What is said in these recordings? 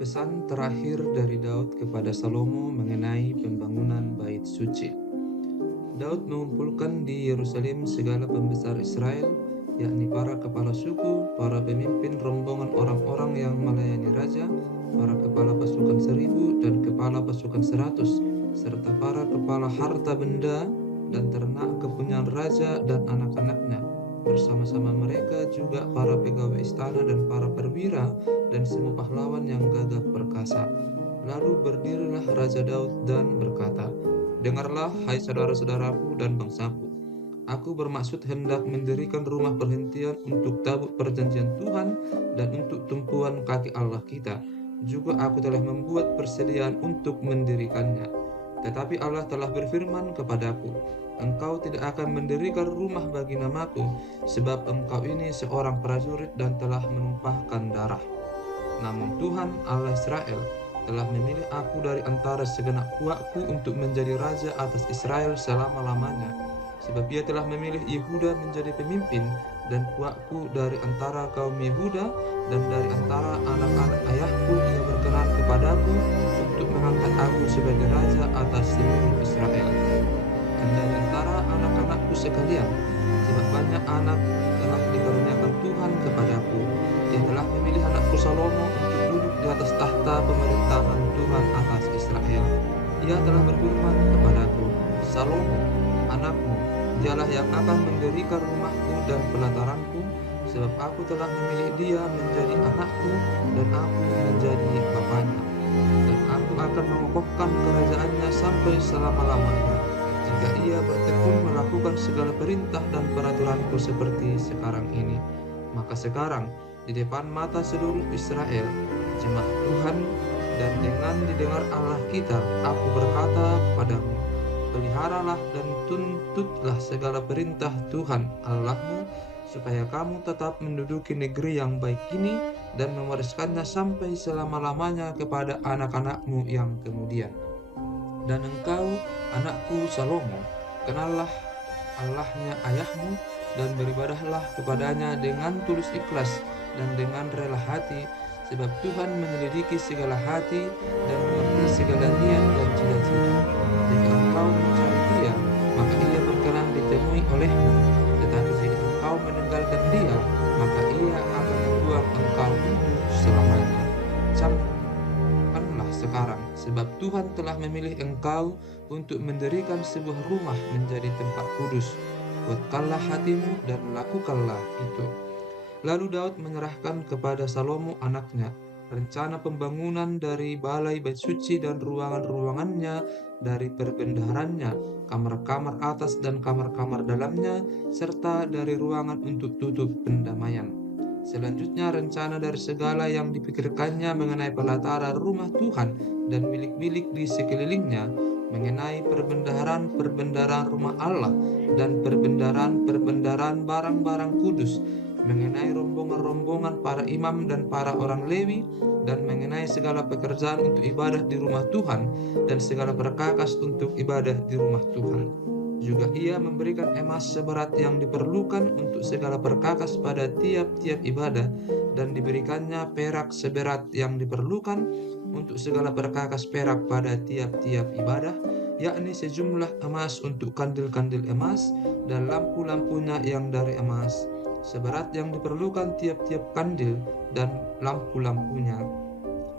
Pesan terakhir dari Daud kepada Salomo mengenai pembangunan bait suci. Daud mengumpulkan di Yerusalem segala pembesar Israel, yakni para kepala suku, para pemimpin rombongan orang-orang yang melayani raja, para kepala pasukan 1.000 dan kepala pasukan 100, serta para kepala harta benda dan ternak kepunyaan raja dan anak-anaknya. Bersama-sama mereka juga para pegawai istana dan para perwira dan semua pahlawan yang gagah perkasa. Lalu berdirilah Raja Daud dan berkata, "Dengarlah, hai saudara-saudaraku dan bangsaku. Aku bermaksud hendak mendirikan rumah perhentian untuk tabut perjanjian Tuhan dan untuk tumpuan kaki Allah kita. Juga aku telah membuat persediaan untuk mendirikannya. Tetapi Allah telah berfirman kepadaku, Engkau tidak akan mendirikan rumah bagi namaku, sebab engkau ini seorang prajurit dan telah menumpahkan darah. Namun Tuhan Allah Israel telah memilih aku dari antara segenap uakku untuk menjadi raja atas Israel selama-lamanya. Sebab ia telah memilih Yehuda menjadi pemimpin, dan uakku dari antara kaum Yehuda dan dari antara anak-anak ayahku ia berkenan kepadaku untuk mengangkat aku sebagai raja atas seluruh Israel. Dan dari antara anak-anakku sekalian, sebab banyak anak telah dikaruniakan Tuhan kepadaku, ia telah memilih anakku Salomo untuk duduk di atas tahta pemerintahan Tuhan atas Israel. Ia telah berfirman kepadaku, Salomo, anakmu, dialah yang akan mendirikan rumahku dan pelataranku, sebab aku telah memilih dia menjadi anakku dan aku menjadi bapaknya. Dan aku akan mengokohkan kerajaannya sampai selama-lamanya, jika ia bertekun melakukan segala perintah dan peraturanku seperti sekarang ini. Maka sekarang, di depan mata seluruh Israel, jemaat Tuhan, dan dengan didengar Allah kita, aku berkata kepadamu, peliharalah dan tuntutlah segala perintah Tuhan Allahmu, supaya kamu tetap menduduki negeri yang baik ini dan mewariskannya sampai selama-lamanya kepada anak-anakmu yang kemudian. Dan engkau, anakku Salomo, kenallah Allahnya ayahmu dan beribadahlah kepadanya dengan tulus ikhlas dan dengan rela hati, sebab Tuhan menyelidiki segala hati dan mengerti segala niat dan cita-cita. Jika engkau mencari dia, maka ia berkenan ditemui olehmu, tetapi jika engkau meninggalkan dia, maka ia akan membuang engkau untuk selamanya. Camkanlah sekarang, sebab Tuhan telah memilih engkau untuk mendirikan sebuah rumah menjadi tempat kudus. Kuatkanlah hatimu dan lakukanlah itu. Lalu Daud menyerahkan kepada Salomo anaknya rencana pembangunan dari balai bait suci dan ruangan-ruangannya, dari perbendaharanya, kamar-kamar atas dan kamar-kamar dalamnya, serta dari ruangan untuk tutup pendamaian. Selanjutnya rencana dari segala yang dipikirkannya mengenai pelataran rumah Tuhan dan milik-milik di sekelilingnya, mengenai perbendaharaan rumah Allah dan perbendaharaan barang-barang kudus, mengenai rombongan-rombongan para imam dan para orang Lewi, dan mengenai segala pekerjaan untuk ibadah di rumah Tuhan dan segala perkakas untuk ibadah di rumah Tuhan. Juga ia memberikan emas seberat yang diperlukan untuk segala perkakas pada tiap-tiap ibadah, dan diberikannya perak seberat yang diperlukan untuk segala perkakas perak pada tiap-tiap ibadah, yakni sejumlah emas untuk kandil-kandil emas dan lampu-lampunya yang dari emas, seberat yang diperlukan tiap-tiap kandil dan lampu-lampunya,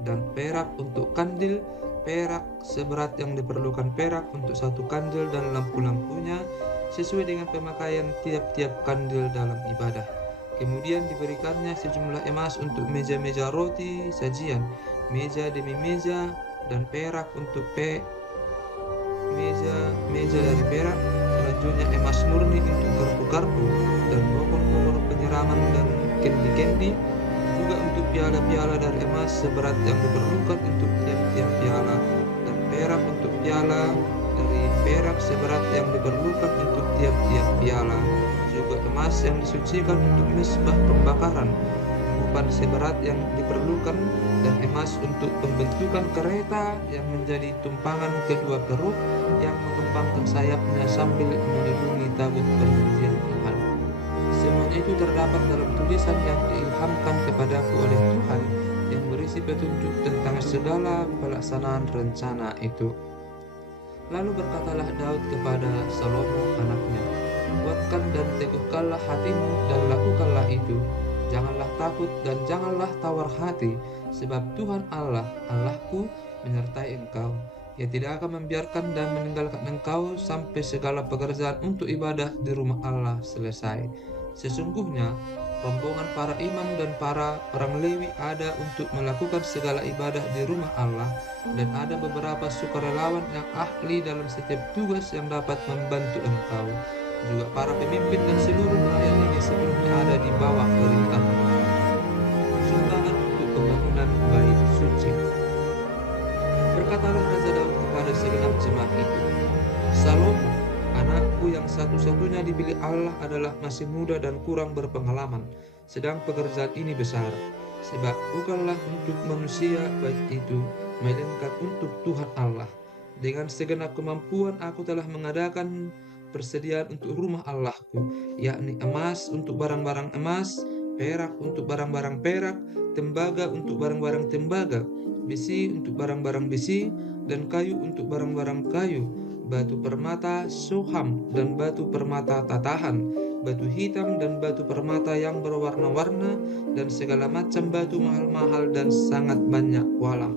dan perak untuk kandil, perak seberat yang diperlukan perak untuk satu kandil dan lampu-lampunya, sesuai dengan pemakaian tiap-tiap kandil dalam ibadah. Kemudian diberikannya sejumlah emas untuk meja-meja roti sajian, meja demi meja, dan perak untuk meja dari perak. Selanjutnya emas murni untuk garpu-garpu dan bokor-bokor penyiraman dan kendi-kendi, juga untuk piala-piala dari emas seberat yang diperlukan untuk tiap-tiap piala, dan perak untuk piala dari perak seberat yang diperlukan untuk tiap-tiap piala, juga emas yang disucikan untuk mezbah pembakaran, umpan seberat yang diperlukan, dan emas untuk pembentukan kereta yang menjadi tumpangan kedua keruk yang mengembangkan sayapnya sambil melindungi tabut perjanjian Tuhan. Semuanya itu terdapat dalam tulisan yang diilhamkan kepadaku oleh Tuhan yang berisi petunjuk tentang segala pelaksanaan rencana itu. Lalu berkatalah Daud kepada Salomo anaknya, kuatkan dan teguhkanlah hatimu dan lakukanlah itu. Janganlah takut dan janganlah tawar hati, sebab Tuhan Allah, Allahku, menyertai engkau. Ia tidak akan membiarkan dan meninggalkan engkau sampai segala pekerjaan untuk ibadah di rumah Allah selesai. Sesungguhnya, rombongan para imam dan para orang Lewi ada untuk melakukan segala ibadah di rumah Allah, dan ada beberapa sukarelawan yang ahli dalam setiap tugas yang dapat membantu engkau. Juga para pemimpin dan seluruh rakyat ini sebelumnya ada di bawah perintahmu. Sumbangan untuk pembangunan bait suci. Berkatalah Raja Daud kepada segenap jemaat itu, Salomo, anakku yang satu-satunya dipilih Allah adalah masih muda dan kurang berpengalaman, sedang pekerjaan ini besar, sebab bukanlah untuk manusia bait itu, melainkan untuk Tuhan Allah. Dengan segenap kemampuan aku telah mengadakan persediaan untuk rumah Allahku, yakni emas untuk barang-barang emas, perak untuk barang-barang perak, tembaga untuk barang-barang tembaga, besi untuk barang-barang besi, dan kayu untuk barang-barang kayu, batu permata soham dan batu permata tatahan, batu hitam dan batu permata yang berwarna-warna, dan segala macam batu mahal-mahal dan sangat banyak walah.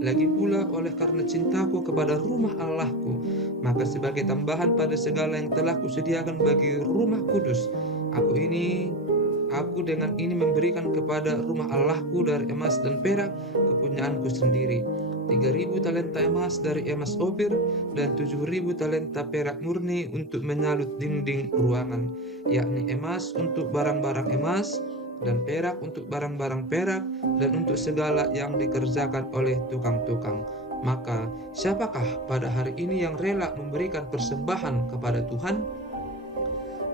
Lagi pula oleh karena cintaku kepada rumah Allahku, maka sebagai tambahan pada segala yang telah kusediakan bagi rumah kudus, aku dengan ini memberikan kepada rumah Allahku dari emas dan perak kepunyaanku sendiri, 3.000 talenta emas dari emas Ofir dan 7.000 talenta perak murni untuk menyalut dinding ruangan, yakni emas untuk barang-barang emas dan perak untuk barang-barang perak dan untuk segala yang dikerjakan oleh tukang-tukang. Maka siapakah pada hari ini yang rela memberikan persembahan kepada Tuhan?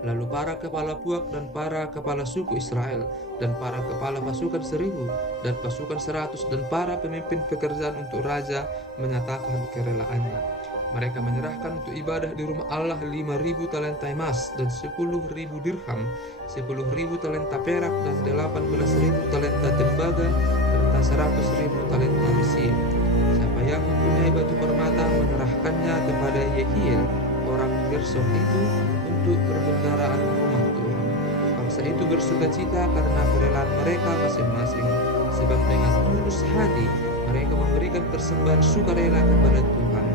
Lalu para kepala puak dan para kepala suku Israel dan para kepala pasukan 1.000 dan pasukan 100 dan para pemimpin pekerjaan untuk raja menyatakan kerelaannya. Mereka menyerahkan untuk ibadah di rumah Allah 5.000 talenta emas dan 10.000 dirham, 10.000 talenta perak dan 18.000 talenta tembaga serta 100.000 talenta besi. Siapa yang mempunyai batu permata menyerahkannya kepada Yehiel orang Gersom itu untuk perbendaharaan rumah Tuhan. Bangsa itu bersukacita karena kerelaan mereka masing-masing, sebab dengan tulus hati mereka memberikan persembahan sukarela kepada Tuhan.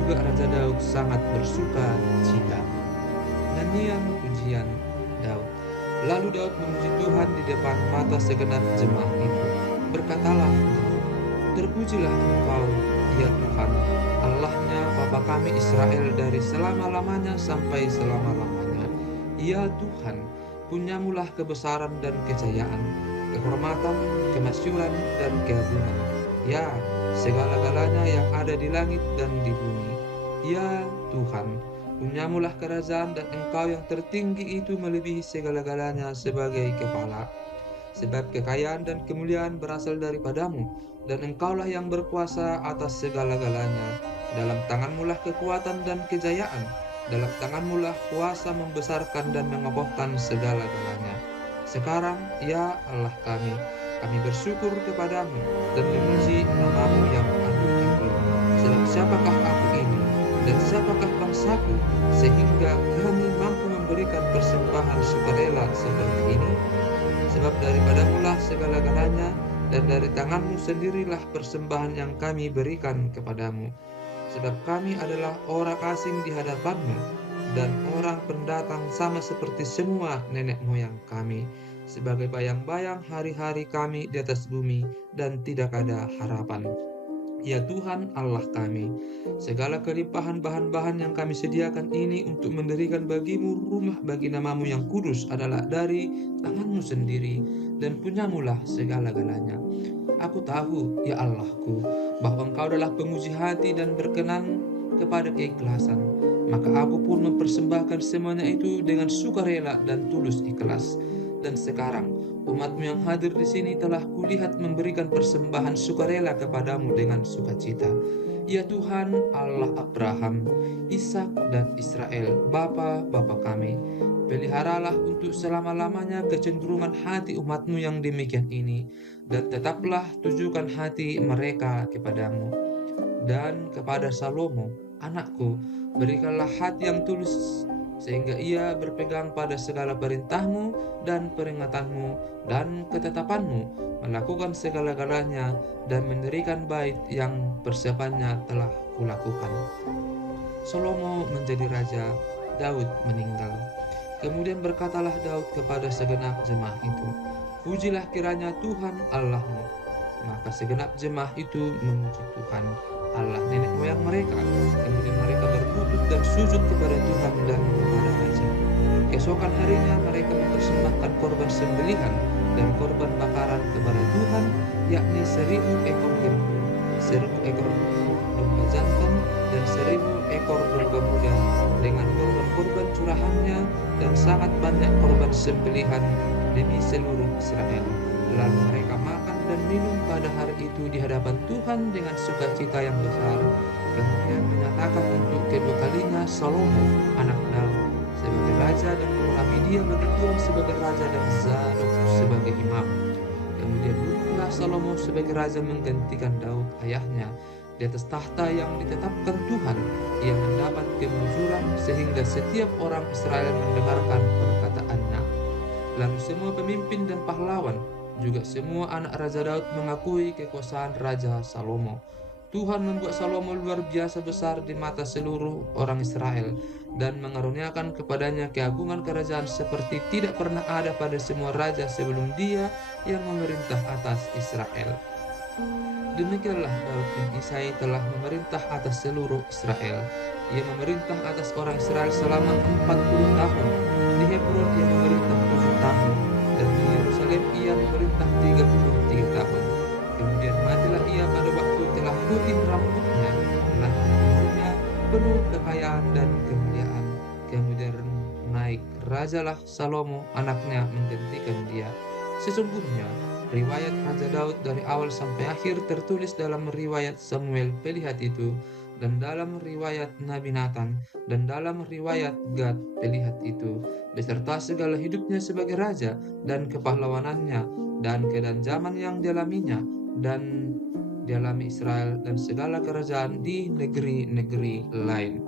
Juga Raja Daud sangat bersuka cita. Nyanyian pujian Daud. Lalu Daud memuji Tuhan di depan mata segenap jemaat itu. Berkatalah Daud, terpujilah Engkau, ya Tuhan, Allahnya Bapa kami Israel dari selama-lamanya sampai selama-lamanya. Ya Tuhan, punyamulah kebesaran dan kejayaan, kehormatan, kemasyuran, dan keagungan. Ya, segala-galanya yang ada di langit dan di bumi. Ya Tuhan, punyamulah kerajaan dan Engkau yang tertinggi itu melebihi segala-galanya sebagai kepala. Sebab kekayaan dan kemuliaan berasal daripadamu, dan Engkaulah yang berkuasa atas segala-galanya. Dalam tanganmulah kekuatan dan kejayaan, dalam tanganmulah kuasa membesarkan dan mengokohkan segala-galanya. Sekarang, ya Allah kami bersyukur kepadamu dan memuji nama-Mu yang agung itu. Sebab siapakah aku ini, dan siapakah bangsaku, sehingga kami mampu memberikan persembahan sukarela seperti ini? Sebab daripadamu-lah segala-galanya, dan dari tangan-Mu sendirilah persembahan yang kami berikan kepadamu. Sebab kami adalah orang asing di hadapan-Mu, dan orang pendatang sama seperti semua nenek moyang kami, sebagai bayang-bayang hari-hari kami di atas bumi, dan tidak ada harapan. Ya Tuhan Allah kami, segala kelimpahan bahan-bahan yang kami sediakan ini untuk mendirikan bagimu rumah bagi nama-Mu yang kudus adalah dari tangan-Mu sendiri, dan punyamulah segala-galanya. Aku tahu, ya Allahku, bahwa Engkau adalah penguji hati dan berkenan kepada keikhlasan. Maka aku pun mempersembahkan semuanya itu dengan sukarela dan tulus ikhlas. dan sekarang umatmu yang hadir di sini telah kulihat memberikan persembahan sukarela kepadamu dengan sukacita. Ya Tuhan, Allah Abraham, Ishak dan Israel, Bapa kami, peliharalah untuk selama-lamanya kecenderungan hati umatmu yang demikian ini, dan tetaplah tujukan hati mereka kepadamu. Dan kepada Salomo, anakku, berikanlah hati yang tulus, sehingga ia berpegang pada segala perintahmu dan peringatanmu dan ketetapanmu, melakukan segala-galanya dan mendirikan bait yang persiapannya telah kulakukan. Salomo menjadi raja, Daud meninggal. Kemudian berkatalah Daud kepada segenap jemaah itu, "Pujilah kiranya Tuhan Allahmu." Maka segenap jemaah itu memuji Tuhan, Allah nenek moyang mereka. Kemudian mereka berlutut dan sujud kepada Tuhan dan kepada raja. Keesokan harinya mereka mempersembahkan korban sembelihan dan korban bakaran kepada Tuhan, yakni 1.000 ekor lembu, 1.000 ekor domba jantan, dan 1.000 ekor domba muda, dengan korban-korban curahannya dan sangat banyak korban sembelihan demi seluruh Israel. Lalu mereka makan dan minum pada hari itu di hadapan Tuhan dengan sukacita yang besar. Kemudian menyatakan untuk kedua kalinya Salomo, anak Daud, sebagai raja, dan mengurapi dia bagi Tuhan sebagai raja dan Zadok sebagai imam. Kemudian duduklah Salomo sebagai raja menggantikan Daud ayahnya di atas tahta yang ditetapkan Tuhan. Ia mendapat kemujuran sehingga setiap orang Israel mendengarkan perkataannya. Lalu semua pemimpin dan pahlawan, juga semua anak Raja Daud mengakui kekuasaan Raja Salomo. Tuhan membuat Salomo luar biasa besar di mata seluruh orang Israel dan mengaruniakan kepadanya keagungan kerajaan seperti tidak pernah ada pada semua raja sebelum dia yang memerintah atas Israel. Demikianlah Daud bin Isai telah memerintah atas seluruh Israel. Ia memerintah atas orang Israel selama 40 tahun. Di Hebron ia memerintah 7 tahun, dan di Yerusalem ia memerintah 33 tahun. Kemudian matilah ia pada waktu telah putih rambutnya, dan tubuhnya penuh kekayaan dan kemuliaan. Kemudian naik rajalah Salomo anaknya menggantikan dia. Sesungguhnya riwayat Raja Daud dari awal sampai akhir tertulis dalam riwayat Samuel pelihat itu, dan dalam riwayat Nabi Nathan, dan dalam riwayat Gad pelihat itu, beserta segala hidupnya sebagai raja, dan kepahlawanannya, dan keadaan zaman yang dialaminya, dan dialami Israel, dan segala kerajaan di negeri-negeri lain.